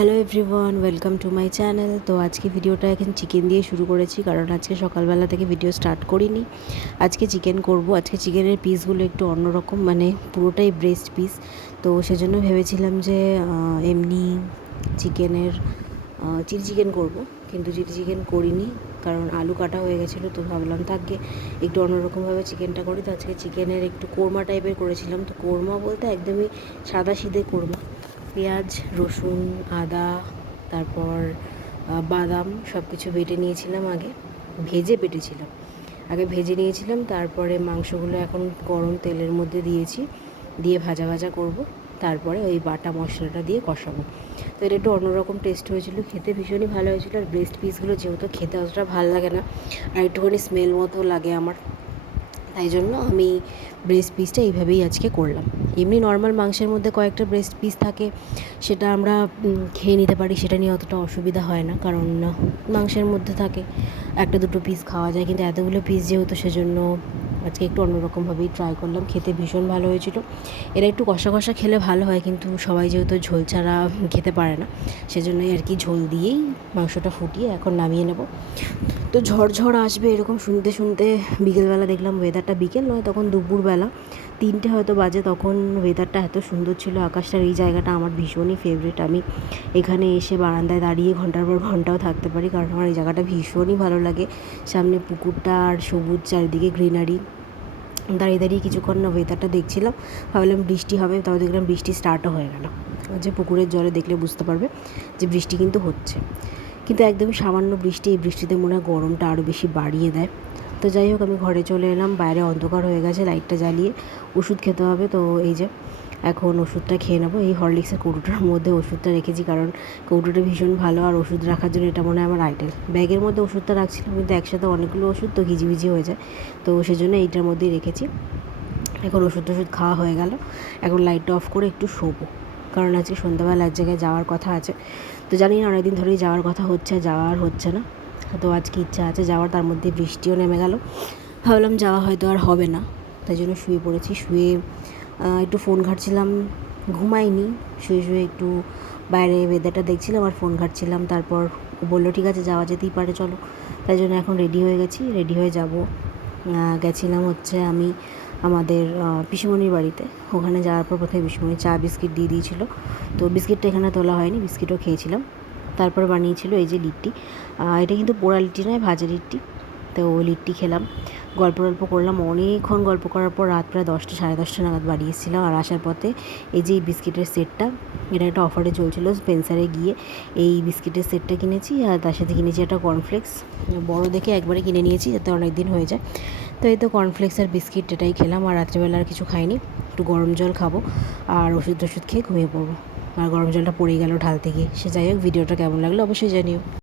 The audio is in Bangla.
Hello everyone welcome to my channel তো আজকে ভিডিওটা এখন চিকেন দিয়ে শুরু করেছি, কারণ আজকে সকালবেলা থেকে ভিডিও স্টার্ট করিনি। আজকে চিকেন করব। আজকে চিকেনের পিসগুলো একটু অন্যরকম মানে পুরোটাই ব্রেস্ট পিস তো সেজন্য ভেবেছিলাম যে এমনি চিকেনের চিলি চিকেন করব। কিন্তু চিলি চিকেন করিনি, কারণ আলু কাটা হয়ে গেছিল, তো ভাবলাম থাকবে একটু অন্যরকমভাবে চিকেনটা করি। তো আজকে চিকেনের একটু কোরমা টাইপের করেছিলাম। তো কোরমা বলতে একদমই সাদা সিধে কোরমা। পেঁয়াজ, রসুন, আদা, তারপর বাদাম সব কিছু বেটে নিয়েছিলাম আগে। ভেজে বেটেছিলাম আগে ভেজে নিয়েছিলাম, তারপরে মাংসগুলো এখন গরম তেলের মধ্যে দিয়েছি। দিয়ে ভাজা ভাজা করব। তারপরে ওই বাটা মশলাটা দিয়ে কষাবো। তো এটা একটু অন্যরকম টেস্ট হয়েছিল, খেতে ভীষণই ভালো হয়েছিল। আর ব্রেস্ট পিসগুলো যেহেতু খেতে অতটা ভালো লাগে না, আর একটুখানি স্মেল মতো লাগে আমার। তাই জন্য আমি ব্রেস্ট পিসটা এইভাবেই আজকে করলাম। এমনি নর্মাল মাংসের মধ্যে কয়েকটা ব্রেস্ট পিস থাকে, সেটা আমরা খেয়ে নিতে পারি, সেটা নিয়ে অতটা অসুবিধা হয় না, কারণ মাংসের মধ্যে থাকে, একটা দুটো পিস খাওয়া যায়, কিন্তু এতগুলো পিস যেহেতু সেজন্য আজকে একটু অন্যরকমভাবেই ট্রাই করলাম, খেতে ভীষণ ভালো হয়েছিল। এরা একটু কষা কষা খেলে ভালো হয়, কিন্তু সবাই যেহেতু ঝোল ছাড়া খেতে পারে না, সেজন্যই আর কি ঝোল দিয়েই মাংসটা ফুটিয়ে এখন নামিয়ে নেব। তো ঝড় ঝড় আসবে এরকম শুনতে শুনতে বিকেলবেলা দেখলাম ওয়েদারটা বিকেল নয়, তখন দুপুরবেলা তিনটে হয়তো বাজে, তখন ওয়েদারটা এত সুন্দর ছিল, আকাশটার এই জায়গাটা আমার ভীষণই ফেভারিট আমি এখানে এসে বারান্দায় দাঁড়িয়ে ঘণ্টার পর ঘন্টাও থাকতে পারি, কারণ আমার এই জায়গাটা ভীষণই ভালো লাগে। সামনে পুকুরটা আর সবুজ চারিদিকে গ্রিনারি দাঁড়িয়ে দাঁড়িয়ে কিছুক্ষণ না ওয়েদারটা দেখছিলাম, ভাবলাম বৃষ্টি হবে, তাও দেখলাম বৃষ্টি স্টার্টও হয়ে গেল। যে পুকুরের জলে দেখলে বুঝতে পারবে যে বৃষ্টি কিন্তু হচ্ছে। কিন্তু একদমই সামান্য বৃষ্টি, এই বৃষ্টিতে মনে হয় গরমটা আরও বেশি বাড়িয়ে দেয়। তো যাই হোক, আমি ঘরে চলে এলাম। বাইরে অন্ধকার হয়ে গেছে লাইটটা জ্বালিয়ে ওষুধ খেতে হবে। তো এই যে, এখন ওষুধটা খেয়ে নেব। এই হরলিক্সের কৌটোটার মধ্যে ওষুধটা রেখেছি, কারণ কৌটোটা ভীষণ ভালো আর ওষুধ রাখার জন্য এটা মনে হয় আমার আইটেল ব্যাগের মধ্যে ওষুধটা রাখছিলাম, কিন্তু একসাথে অনেকগুলো ওষুধ তো ঘিজিবিজি হয়ে যায়। তো সেজন্য এইটার মধ্যেই রেখেছি। এখন ওষুধ টষুধ খাওয়া হয়ে গেল। এখন লাইটটা অফ করে একটু শোবো, কারণ আজকে সন্ধ্যাবেলা এক জায়গায় যাওয়ার কথা আছে। তো জানি না, অনেকদিন ধরেই যাওয়ার কথা হচ্ছে যাওয়ার হচ্ছে না। তো আজকে ইচ্ছা আছে যাওয়ার, তার মধ্যে বৃষ্টিও নেমে গেল। ভাবলাম যাওয়া হয়তো আর হবে না, তাই জন্য শুয়ে পড়েছি। শুয়ে একটু ফোন ঘাটছিলাম, ঘুমাইনি। শুয়ে শুয়ে একটু বাইরে ওয়েদারটা দেখছিলাম আর ফোন ঘাটছিলাম। তারপর বলল, ঠিক আছে, যাওয়া যেতেই পারে, চলো। তাই জন্য এখন রেডি হয়ে গেছি রেডি হয়ে যাব। গেছিলাম হচ্ছে আমি আমাদের পিসিমণির বাড়িতে। ওখানে যাওয়ার পর প্রথমে পিসিমণি চা, বিস্কিট দিয়ে দিয়েছিল। তো বিস্কিটটা এখানে তোলা হয়নি, বিস্কিটও খেয়েছিলাম। তারপর বানিয়েছিল এই যে লিট্টি। এটা কিন্তু পোড়া লিট্টি নয়, ভাজা লিট্টি। তো ওই লিট্টি খেলাম। গল্প গল্প করলাম। অনেকক্ষণ গল্প করার পর রাত প্রায় দশটা, সাড়ে দশটা নাগাদ বাড়ি এসেছিলাম। আর আসার পথে এই যে এই বিস্কিটের সেটটা, এটা একটা অফারে চলছিল স্পেন্সারে গিয়ে। এই বিস্কিটের সেটটা কিনেছি আর তার সাথে কিনেছি একটা কর্নফ্লেক্স। বড় দেখে একবারে কিনে নিয়েছি যাতে অনেক দিন হয়ে যায়। তো এই তো কর্নফ্লেক্স আর বিস্কিট এটাই খেলাম। আর রাত্রেবেলা আর কিছু খাইনি। একটু গরম জল খাব। আর ওষুধ টষুধ খেয়ে ঘুমিয়ে পড়ব। আর গরম জলটা পড়ে গেল ঢাল থেকে। সে যাই হোক, ভিডিওটা কেমন লাগল অবশ্যই জানিও।